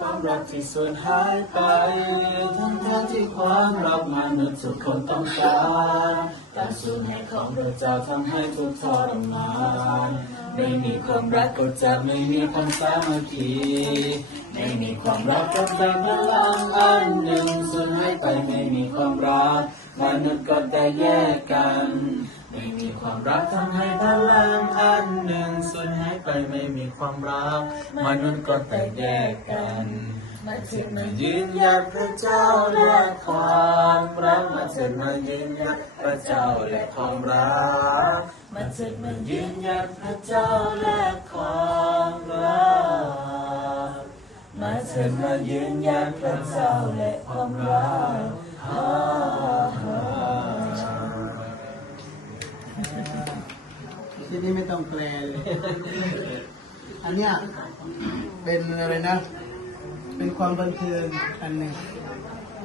ความรักที่สูญหายไปทั้งที่ความรักมนุษย์ทุกคนต้องการการสูญให้ของพระเจ้าทำให้ทุกข์ทรมานไม่มีความรักก็จะไม่มีความสามัคคีไม่มีความรักก็จะพลังอันหนึ่งสูญหายไปไม่มีความรักมนุษย์ก็แต่แยกกันไม่มีความรักทำให้พลังอันหนึ่งสูญหายไปไม่มีความรักมนุษย์ก็แต่แยกกันมาเถิดมายืนหยัดพระเจ้าและความรักมาเถิดมายืนหยัดพระเจ้าและความรักมาเถิดมายืนหยัดพระเจ้าและความรักมาเถิดมายืนหยัดพระเจ้าและความรักที่นี่ไม่ต้องแปลเลย อันเนี้ยเป็นอะไรนะ เป็นความบันเทิงอันหนึ่ง